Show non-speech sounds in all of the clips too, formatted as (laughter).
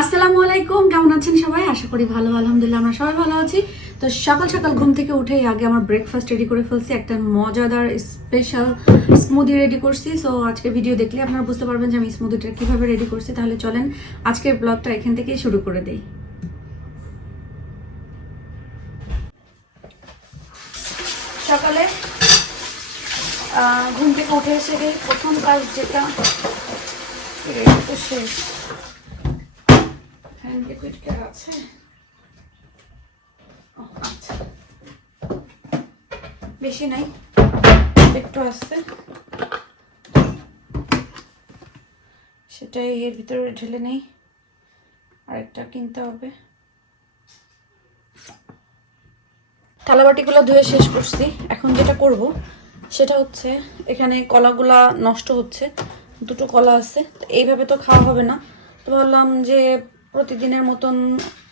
আসসালামু আলাইকুম, কেমন আছেন সবাই? আশা করি ভালো, আলহামদুলিল্লাহ, আমরা সবাই ভালো আছি। তো সকাল সকাল ঘুম থেকে উঠেই আগে আমার ব্রেকফাস্ট রেডি করে ফেলছি, একটা মজাদার স্পেশাল স্মুদি রেডি করছি। সো আজকের ভিডিও দেখলে আপনারা বুঝতে পারবেন যে আমি স্মুদিটা কীভাবে রেডি করছি। তাহলে চলেন, আজকের ব্লগটা এখান থেকেই শুরু করে দেই। সকালে ঘুম থেকে উঠে এসে প্রথম কাজ যেটা শেষ। লিকুইড কেয়ার আছে আচ্ছা বেশি নাই একটু আসতে সেটাই এর ভিতরে ঢেলে নেই আরেকটা কিনতে হবে থালাবাটিগুলো ধুয়ে শেষ করছি। এখন যেটা করব, সেটা হচ্ছে এখানে কলাগুলা নষ্ট হচ্ছে। দুটো কলা আছে। এইভাবে তো খাওয়া হবে না। তো ভাবলাম যে প্রতিদিনের মতন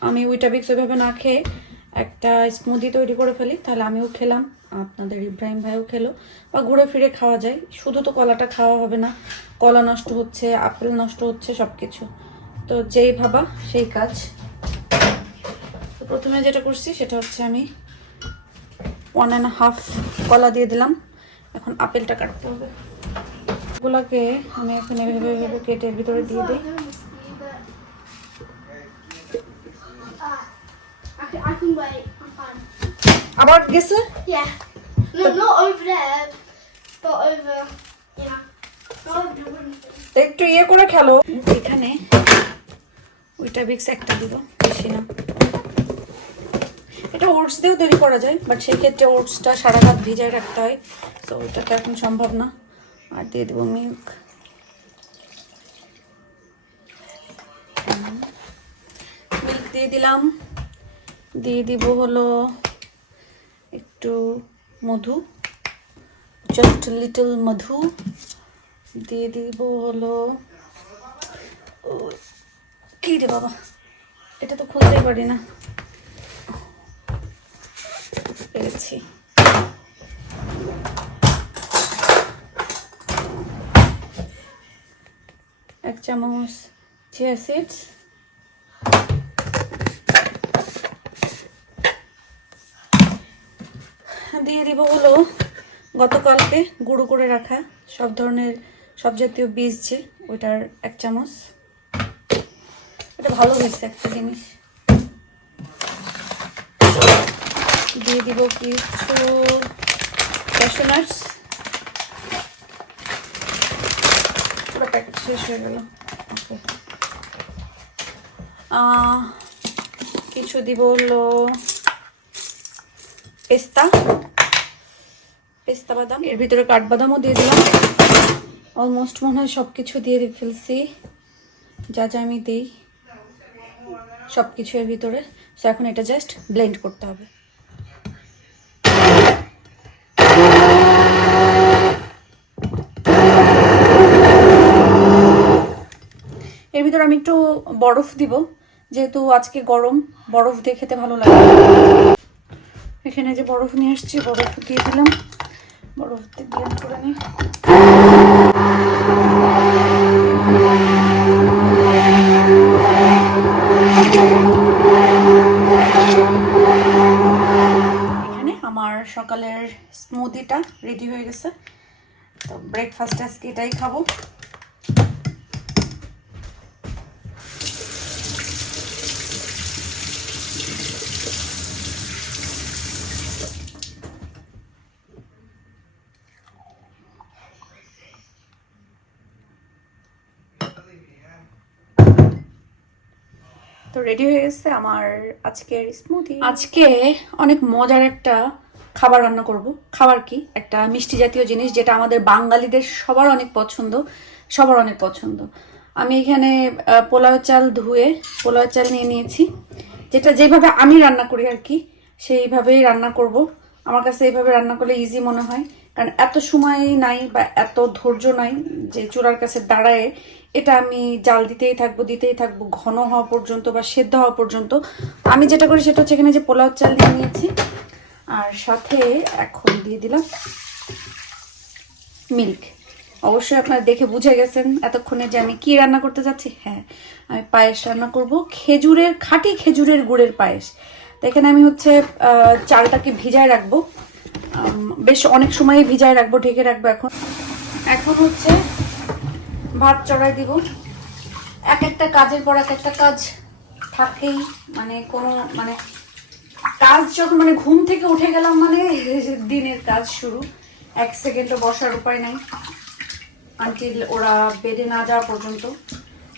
আমি উইটাবিক্স ওইভাবে না খেয়ে একটা স্মুদি তৈরি করে ফেলি, তাহলে আমিও খেলাম, আপনাদের ইব্রাহিম ভাইও খেলো। বা ঘুরে ফিরে খাওয়া যায়, শুধু তো কলাটা খাওয়া হবে না, কলা নষ্ট হচ্ছে, আপেল নষ্ট হচ্ছে সব কিছু তো যেই ভাবা, সেই কাজ। প্রথমে যেটা করছি, সেটা হচ্ছে আমি ওয়ান অ্যান্ড হাফ কলা দিয়ে দিলাম। এখন আপেলটা কাটতে হবে। এগুলাকে আমি এখন এভাবে এভাবে কেটে ভিতরে দিয়ে দিই। আবার গেছে Yeah. No, not over there, but over, yeah. Not over the wooden thing. একটু ইয়ে করে খেলো। এখানে ওইটা বিক্স একটা দিব বেশি না। এটা ওটস দিয়েও তৈরি করা যায় বাট সেই ক্ষেত্রে ওটসটা সারা রাত ভিজায় রাখতে হয়। তো ওইটা তো এখন সম্ভব না। আর দিয়ে দেবো মিল্ক মিল্ক দিয়ে দিলাম। দিয়ে দিব হলো মধু জাস্ট লিটল মধু দিয়ে দিব হলো কি রে বাবা? এটা তো খুলতেই পারি না। পেরেছি। এক চামচ চিয়া সিডস দিয়ে দিব হলো গতকালকে গুঁড়ো করে রাখা সব ধরনের, সব জাতীয় বীজ যে ওইটার এক চামচ। এটা ভালো হয়েছে একটা জিনিস। দিয়ে দিব কিছু ক্যাশনাটস পুরো প্যাকেট শেষ হয়ে গেল। কিছু দিব হলো পেস্তা। পেস্তা বাদাম। এর ভিতরে কাঠবাদামও দিয়ে দিলাম। অলমোস্ট মনে হয় সব কিছু দিয়ে ফেলছি। যা যা আমি দিই সব কিছু এর ভিতরে। সো এখন এটা জাস্ট ব্লেন্ড করতে হবে। এর ভিতরে আমি একটু বরফ দিব, যেহেতু আজকে গরম, বরফ দিয়ে খেতে ভালো লাগে। এখানে যে বরফ নিয়ে আসছি, বরফ দিয়ে দিলাম। বরফ দিয়ে করে নিই আমার সকালের স্মুদিটা রেডি হয়ে গেছে। তো ব্রেকফাস্ট আজকে এটাই খাব। তো রেডি হয়ে গেছে আমার আজকের স্মুদি আজকে অনেক মজার একটা খাবার রান্না করব। খাবার কি? একটা মিষ্টি জাতীয় জিনিস যেটা আমাদের বাঙালিদের সবার অনেক পছন্দ, সবার অনেক পছন্দ। আমি এখানে পোলাও চাল ধুয়ে, পোলাও চাল নিয়ে নিয়েছি। যেটা যেভাবে আমি রান্না করি আর কি, সেইভাবেই রান্না করব। আমার কাছে এইভাবে রান্না করলে ইজি মনে হয়। কারণ এত সময় নাই বা এত ধৈর্য নাই যে চূড়ার কাছে দাঁড়ায় এটা আমি জাল দিতেই থাকব দিতেই থাকব, ঘন হওয়া পর্যন্ত বা সেদ্ধ হওয়া পর্যন্ত। আমি যেটা করি সেটা হচ্ছে এখানে যে পোলাও চাল দিয়ে নিয়েছি। আর সাথে এখন দিয়ে দিলাম মিল্ক। অবশ্যই আপনারা দেখে বুঝে গেছেন এতক্ষণে যে আমি কি রান্না করতে যাচ্ছি। হ্যাঁ আমি পায়েস রান্না করব। খেজুরের, খাঁটি খেজুরের গুড়ের পায়েস। তো এখানে আমি হচ্ছে চালটাকে ভিজায় রাখব। বেশ অনেক সময় ভিজায় রাখব, ঢেকে রাখব এখন। এখন হচ্ছে ভাত চড়াই দিব। এক একটা কাজের পর এক একটা কাজ থাকেই মানে কোনো মানে কাজ যখন মানে ঘুম থেকে উঠে গেলাম মানে (laughs) দিনের কাজ শুরু। এক সেকেন্ডও বসার উপায় নাই। আনটিল ওরা বেডে না যাওয়া পর্যন্ত।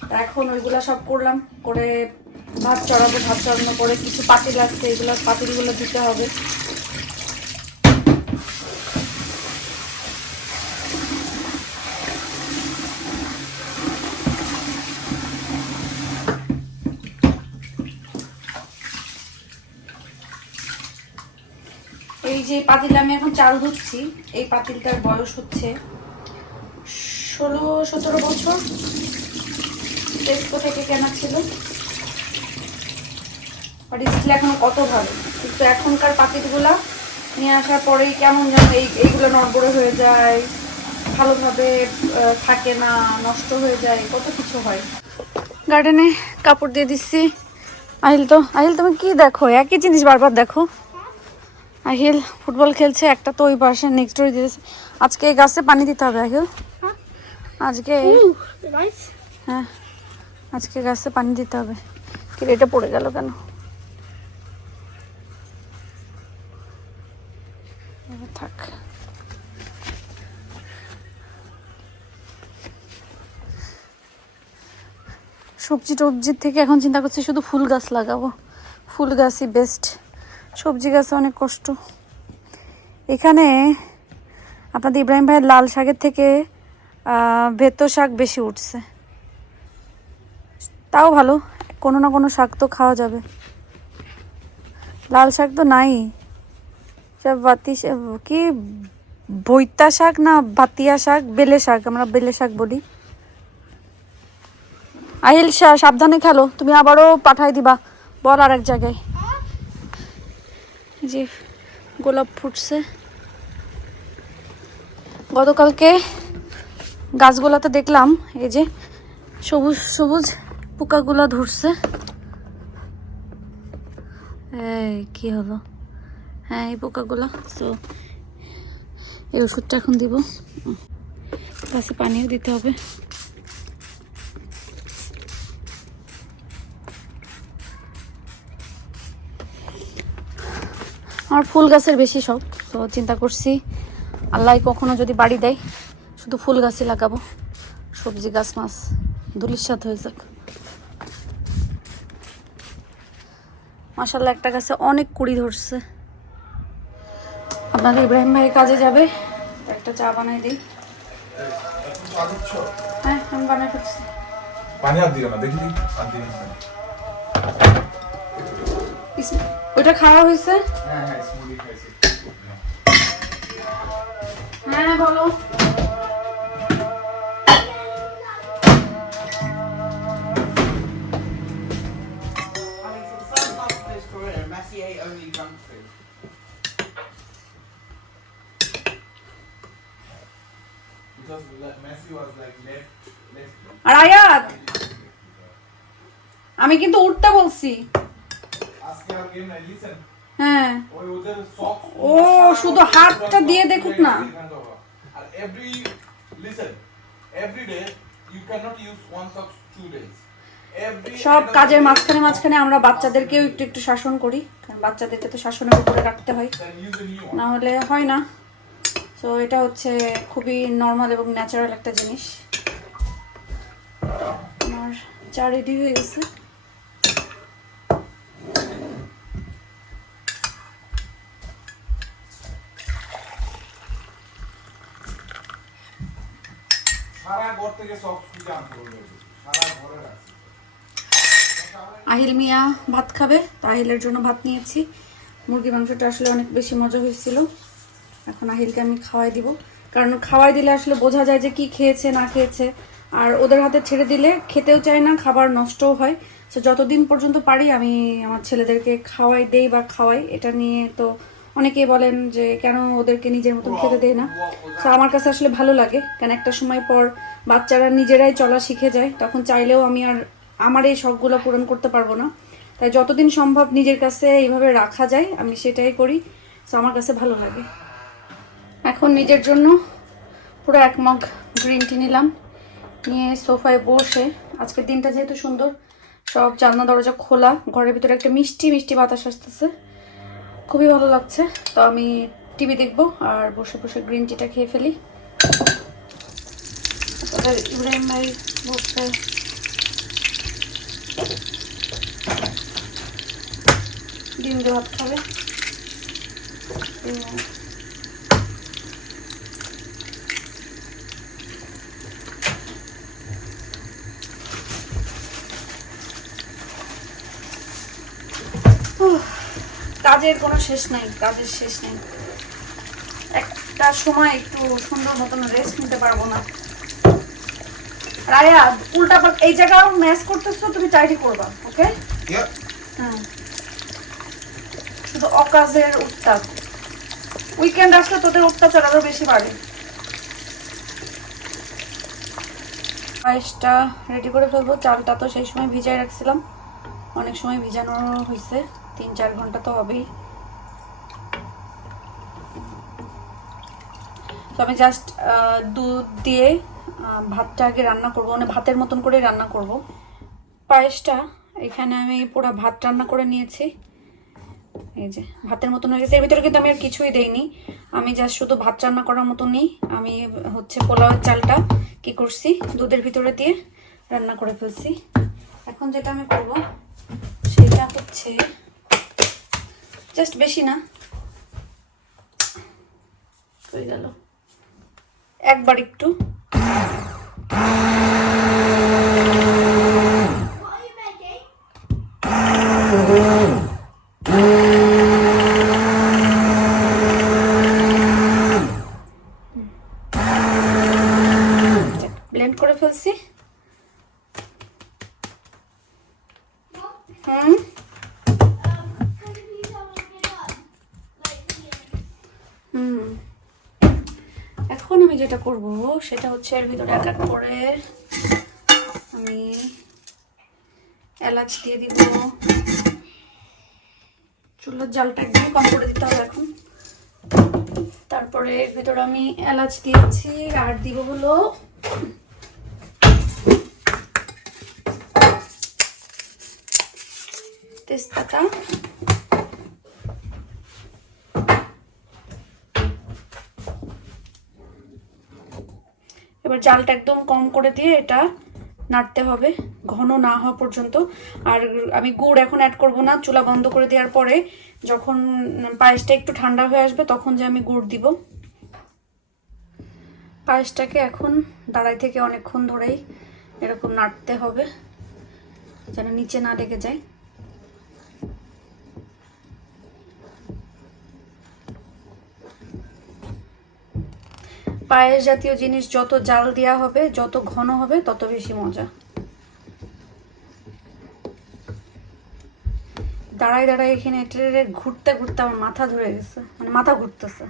তা এখন ওইগুলা সব করলাম, করে ভাত চড়াবো, ভাত চড়ানোর পরে কিছু পাতিল আসছে এগুলো পাতিলগুলো দিতে হবে। যে পাতিলে আমি এখন চাল ধুচ্ছি এই পাতিলটার বয়স হচ্ছে ষোলো, সতেরো বছর। টেস্কো থেকে কেনা ছিল। বাট এখন কত ভালো? কিন্তু এখনকার পাতিলগুলা নিয়ে আসার পরেই কেমন যেন এই, এইগুলো নড়বড়ে হয়ে যায়, ভালোভাবে থাকে না, নষ্ট হয়ে যায়, কত কিছু হয়। গার্ডেনে কাপড় দিয়ে দিচ্ছি। আহিল তো, আহিল তুমি কি দেখো? একই জিনিস বারবার দেখো। আহিল ফুটবল খেলছে একটা তো ওই পাশে নেক্সট ডোরে দিয়েছে। আজকে এই গাছে পানি দিতে হবে আহিল। আজকে হ্যাঁ আজকে গাছে পানি দিতে হবে। কি এটা পড়ে গেল কেন? থাক। সবজি টবজির থেকে এখন চিন্তা করছি শুধু ফুল গাছ লাগাবো। ফুল গাছই বেস্ট সবজি গাছে অনেক কষ্ট। এখানে আপনাদের ইব্রাহিম ভাইয়ের লাল শাকের থেকে ভেতো শাক বেশি উঠছে। তাও ভালো, কোনো না কোনো শাক তো খাওয়া যাবে। লাল শাক তো নাই। সব বাতি কি বৈতা শাক না বাতিয়া শাক, বেলে শাক, আমরা বেলে শাক বলি। আহিল সাবধানে খেলো, তুমি আবারও পাঠাই দিবা, বল আর এক জায়গায়। যে গোলাপ ফুটছে। গতকালকে গাছগুলাতে দেখলাম, এই যে সবুজ সবুজ পোকাগুলো ধরছে। কি হলো? হ্যাঁ এই পোকাগুলো। তো এই ওষুধটা এখন দিব। গাছে পানিও দিতে হবে। আমার ফুল গাছের বেশি শখ তো চিন্তা করছি আল্লাহ কখনো যদি বাড়ি দেয় শুধু ফুল গাছই লাগাবো। সবজি গাছ মাছ দুলির সাথে হয়ে যাক। মাসাল্লাহ একটা গাছে অনেক কুড়ি ধরছে। আপনাদের ইব্রাহিম ভাই কাজে যাবে একটা চা বানাই দিই। হ্যাঁ আমি বানাই ফেলছি। পানি আর দিও না দেখি আর দিও না। ওটা খাওয়া হয়েছে? হ্যাঁ, হ্যাঁ, হ্যাঁ বলো। আমি কিন্তু উঠতে বলছি। হ্যাঁ। ও, শুধু হাতটা দিয়ে দেখুক না। আর every listen every day you can use one socks two days সব কাজের মাঝখানে মাঝখানে আমরা বাচ্চাদেরকেও একটু একটু শাসন করি কারণ বাচ্চাদেরকে তো শাসনের উপরে রাখতে হয়। না হলে হয় না। তো এটা হচ্ছে খুবই নর্মাল এবং ন্যাচারাল একটা জিনিস। আমার চা রেডি হয়ে গেছে। আহিল মিয়া ভাত খাবে আহিলের জন্য ভাত নিয়েছি। মুরগি মাংসটা আসলে অনেক বেশি মজা হয়েছিল। এখন আহিলকে আমি খাওয়াই দিব। কারণ খাওয়াই দিলে আসলে বোঝা যায় যে কি খেয়েছে, না খেয়েছে। আর ওদের হাতে ছেড়ে দিলে খেতেও চায় না, খাবার নষ্টও হয়। তো যতদিন পর্যন্ত পারি আমি আমার ছেলেদেরকে খাওয়াই দেই বা খাওয়াই, এটা নিয়ে তো অনেকেই বলেন যে কেন ওদেরকে নিজের মতন খেতে দেয় না। তো আমার কাছে আসলে ভালো লাগে। কারণ একটা সময় পর বাচ্চারা নিজেরাই চলা শিখে যায়, তখন চাইলেও আমি আর আমার এই শখগুলো পূরণ করতে পারব না। তাই যতদিন সম্ভব নিজের কাছে এইভাবে রাখা যায়, আমি সেটাই করি। তো আমার কাছে ভালো লাগে। এখন নিজের জন্য পুরো এক মগ গ্রিন টি নিলাম। নিয়ে সোফায় বসে, আজকের দিনটা যেহেতু সুন্দর, সব জানলা দরজা খোলা, ঘরের ভিতরে একটা মিষ্টি মিষ্টি বাতাস আসতেছে। খুবই ভালো লাগছে। তো আমি টিভি দেখব আর বসে বসে গ্রিন টিটা খেয়ে ফেলি। ভাই ডিম দিয়ে ভাত খাবে। কাজের কোনো শেষ নাই কাজের শেষ নেই। একটা সময় একটু সুন্দর মতন রেস্ট নিতে পারব না। রায়া উল্টা এই ম্যাচ করতেছো তুমি করবা ওকে হ্যাঁ। শুধু অকাজের উত্তাপ। উইকেন্ড আসলে তোদের অত্যাচার আরও বেশি বাড়ে। পায়েসটা রেডি করে ফেলব চালটা তো সেই সময় ভিজাই রাখছিলাম। অনেক সময় ভিজানো হয়েছে তিন চার ঘণ্টা তো হবেই। তো আমি জাস্ট দুধ দিয়ে ভাতটা আগে রান্না করব মানে ভাতের মতন করে রান্না করব। পায়েসটা, এখানে আমি পুরো ভাত রান্না করে নিয়েছি। এই যে, ভাতের মতন হয়ে গেছে। এর ভিতরে কিন্তু আমি আর কিছুই দেইনি। আমি জাস্ট শুধু ভাত রান্না করার মতনই আমি, হচ্ছে পোলাওয়ের চালটা কি করছি, দুধের ভিতরে দিয়ে রান্না করে ফেলছি। এখন যেটা আমি করব, সেটা হচ্ছে জাস্ট বেশি না। হয়ে গেল। একবার একটু। সেটা হচ্ছে এর ভিতরে এক এক করে আমি এলাচ দিয়ে দিব। চুলার জালটা একদম কম করে দিতে হবে এখন। তারপরে এর ভিতরে আমি এলাচ দিয়েছি আর দিব হলো তেজপাতা। এবার জালটা একদম কম করে দিয়ে এটা নাড়তে হবে, ঘন না হওয়া পর্যন্ত। আর আমি গুড় এখন অ্যাড করব না, চুলা বন্ধ করে দেওয়ার পরে যখন পায়েসটা একটু ঠান্ডা হয়ে আসবে তখন যে আমি গুড় দিব। পায়েসটাকে এখন দাঁড়াই থেকে অনেকক্ষণ ধরেই এরকম নাড়তে হবে, যেন নিচে না লেগে যায়। পায়েস জাতীয় জিনিস যত জাল দেওয়া হবে, যত ঘন হবে, তত বেশি মজা। দাঁড়াই দাঁড়াই এখানে ট্রেনে ঘুরতে ঘুরতে আমার মাথা ধরে গেছে। মানে মাথা ঘুরতেছে।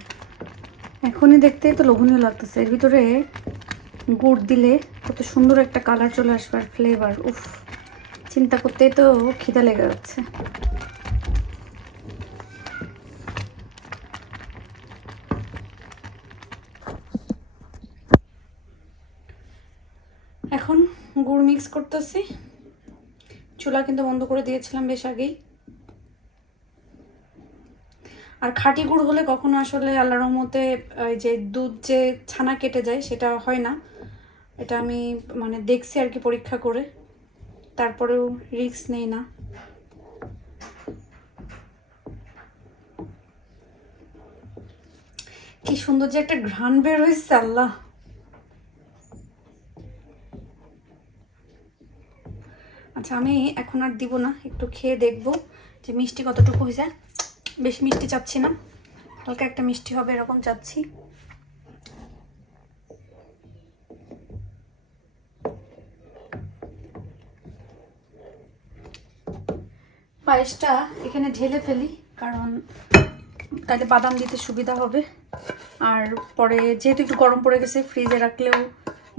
এখনই দেখতেই তো লোভনীয় লাগতেছে। এর ভিতরে গুড় দিলে কত সুন্দর একটা কালার চলে আসবে আর ফ্লেভার উফ, চিন্তা করতেই তো খিদা লেগে যাচ্ছে এখন গুড় মিক্স করতেছি। চুলা কিন্তু বন্ধ করে দিয়েছিলাম বেশ আগেই। আর খাঁটি গুড় হলে কখনো আসলে আল্লাহ রহমতে যে দুধ যে ছানা কেটে যায় সেটা হয় না। এটা আমি মানে দেখছি আর কি পরীক্ষা করে। তারপরেও রিস্ক নেই না। কি সুন্দর যে একটা ঘ্রাণ বের হয়েছে আল্লাহ। আচ্ছা আমি এখন আর দিব না, একটু খেয়ে দেখব যে মিষ্টি কতটুকু হয়েছে। বেশি মিষ্টি চাচ্ছি না, হালকা একটা মিষ্টি হবে এরকম চাচ্ছি। পায়েসটা এখানে ঢেলে ফেলি, কারণ তাহলে বাদাম দিতে সুবিধা হবে। আর পরে যেহেতু একটু গরম পড়ে গেছে, ফ্রিজে রাখলেও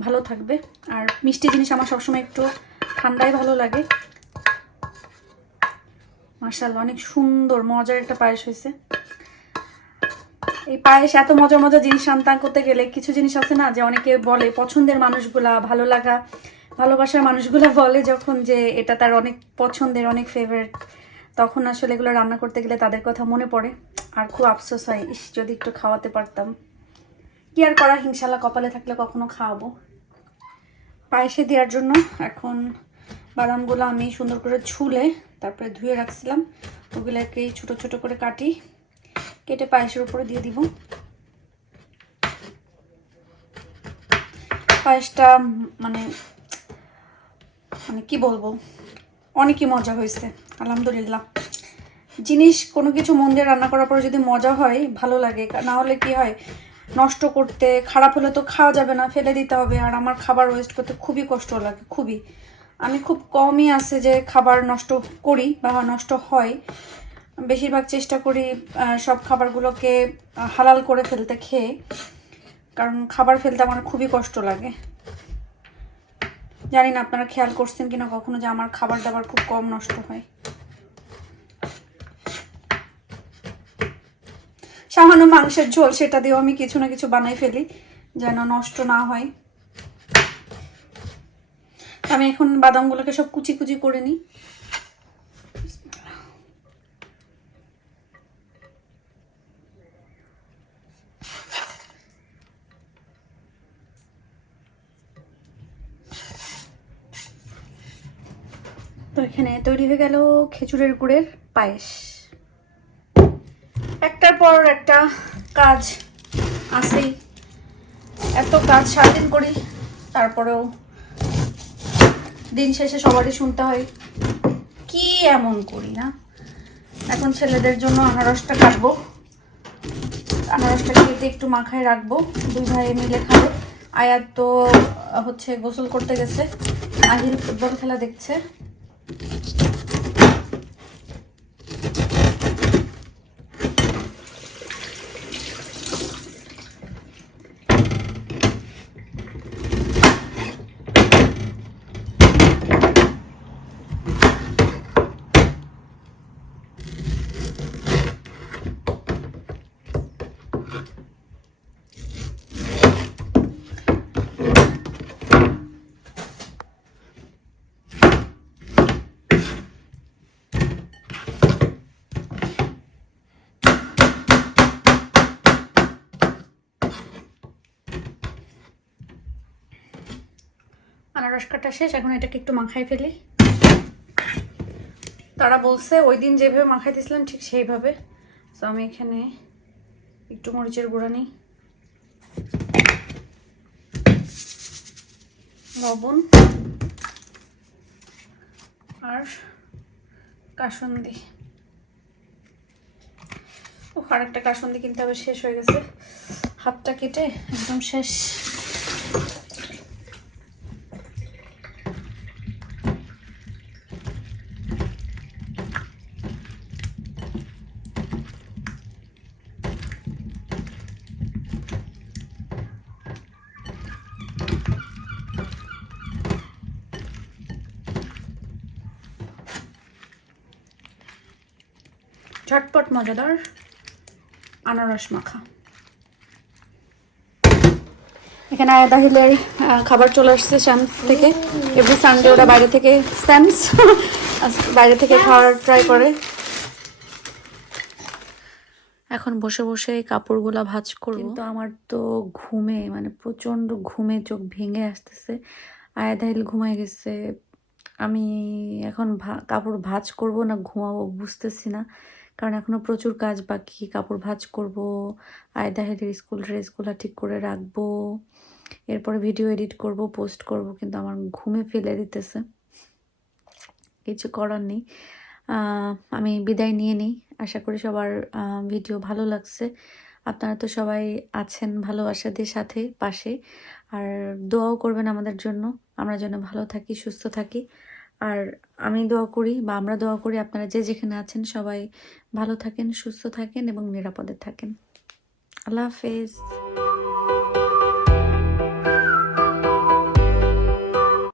ভালো থাকবে। আর মিষ্টি জিনিস আমার সবসময় একটু ঠান্ডাই ভালো লাগে। মার্শাল অনেক সুন্দর, মজার একটা পায়েস হয়েছে। এই পায়েস এত মজা মজা জিনিস সন্তান করতে গেলে কিছু জিনিস আছে না যে অনেকে বলে, পছন্দের মানুষগুলা, ভালো লাগা, ভালোবাসার মানুষগুলা বলে যখন যে এটা তার অনেক পছন্দের, অনেক ফেভারিট তখন আসলে এগুলো রান্না করতে গেলে তাদের কথা মনে পড়ে। আর খুব আফসোস হয়, ইস, যদি একটু খাওয়াতে পারতাম। কি আর করা হিংসালা কপালে থাকলে কখনো খাওয়াবো। পায়েসে দেওয়ার জন্য এখন বাদামগুলো আমি সুন্দর করে ছুলে তারপরে ধুয়ে রাখছিলাম। ওগুলোকে ছোট ছোট করে কাটি, কেটে পায়েসের উপরে দিয়ে দিব। পায়েসটা মানে মানে কি বলব, অনেকই মজা হয়েছে, আলহামদুলিল্লাহ। জিনিস কোনো কিছু মন দিয়ে রান্না করার পরে যদি মজা হয়, ভালো লাগে। না হলে কি হয়, নষ্ট করতে, খারাপ হলে তো খাওয়া যাবে না, ফেলে দিতে হবে। আর আমার খাবার ওয়েস্ট করতে খুবই কষ্ট লাগে, খুবই। আমি খুব কমই আছে যে খাবার নষ্ট করি বা নষ্ট হয়। বেশিরভাগ চেষ্টা করি সব খাবারগুলোকে হালাল করে ফেলতে খেয়ে। কারণ খাবার ফেলতে আমার খুবই কষ্ট লাগে। জানি না আপনারা খেয়াল করছেন কিনা কখনো যে আমার খাবার দাবার খুব কম নষ্ট হয়। সামান্য মাংসের ঝোল, সেটা দিয়েও আমি কিছু না কিছু বানাই ফেলি, যেন নষ্ট না হয়। আমি এখন বাদামগুলোকে সব কুচি কুচি করে নিই। তো এখানে তৈরি হয়ে গেল খেজুরের গুড়ের পায়েস। একটার পর একটা কাজ আসেই। এত কাজ সারাদিন করি, তারপরেও দিন শেষে সবারই শুনতে হয়। কি এমন করি না? এখন ছেলেদের জন্য আনারসটা কাটবো। আনারসটা খেতে একটু মাখায় রাখব। দুই ভাই মিলে খাবে। আয়াত তো হচ্ছে গোসল করতে গেছে। আহির ফুটবল খেলা দেখছে। আনারস কাটা শেষ, এখন এটাকে একটু মাখাই ফেলি। তারা বলছে, ওই দিন যেভাবে মাখাই দিয়েছিলাম, ঠিক সেইভাবে। তো আমি এখানে একটু মরিচের গুঁড়া নিই। লবণ আর কাসন্দি। ও আর একটা কাসন্দি কিনতে হবে, শেষ হয়ে গেছে। হাতটা কেটে একদম শেষ। ঝটপট মজাদার আনারস মাখা। এখানে আয়াদা হিলের খাবার চলে আসছে শ্যামস থেকে। এভরি সানডে ওরা বাইরে থেকে স্যামস বাইরে থেকে খাওয়ার ট্রাই করে। এখন বসে বসে কাপড়গুলা ভাঁজ করব। কিন্তু আমার তো ঘুমে মানে প্রচণ্ড ঘুমে চোখ ভেঙে আসতেছে। আয়াদা হিল ঘুমায় গেছে। আমি এখন কাপড় ভাঁজ করব না ঘুমাবো বুঝতেছি না। কারণ এখনও প্রচুর কাজ বাকি কাপড় ভাঁজ করব আয়দাহেদের স্কুল ড্রেসগুলো ঠিক করে রাখব, এরপরে ভিডিও এডিট করব, পোস্ট করব, কিন্তু আমার ঘুমে ফেলে দিতেছে। কিছু করার নেই। আমি বিদায় নিয়ে নিই। আশা করি সবার ভিডিও ভালো লাগছে। আপনারা তো সবাই আছেন ভালোবাসাদের সাথে, পাশে। আর দোয়াও করবেন আমাদের জন্য। আমরা যেন ভালো থাকি, সুস্থ থাকি। আর আমি দোয়া করি বা আমরা দোয়া করি আপনারা যে যেখানে আছেন সবাই ভালো থাকেন, সুস্থ থাকেন এবং নিরাপদে থাকেন। আল্লাহ হাফেজ।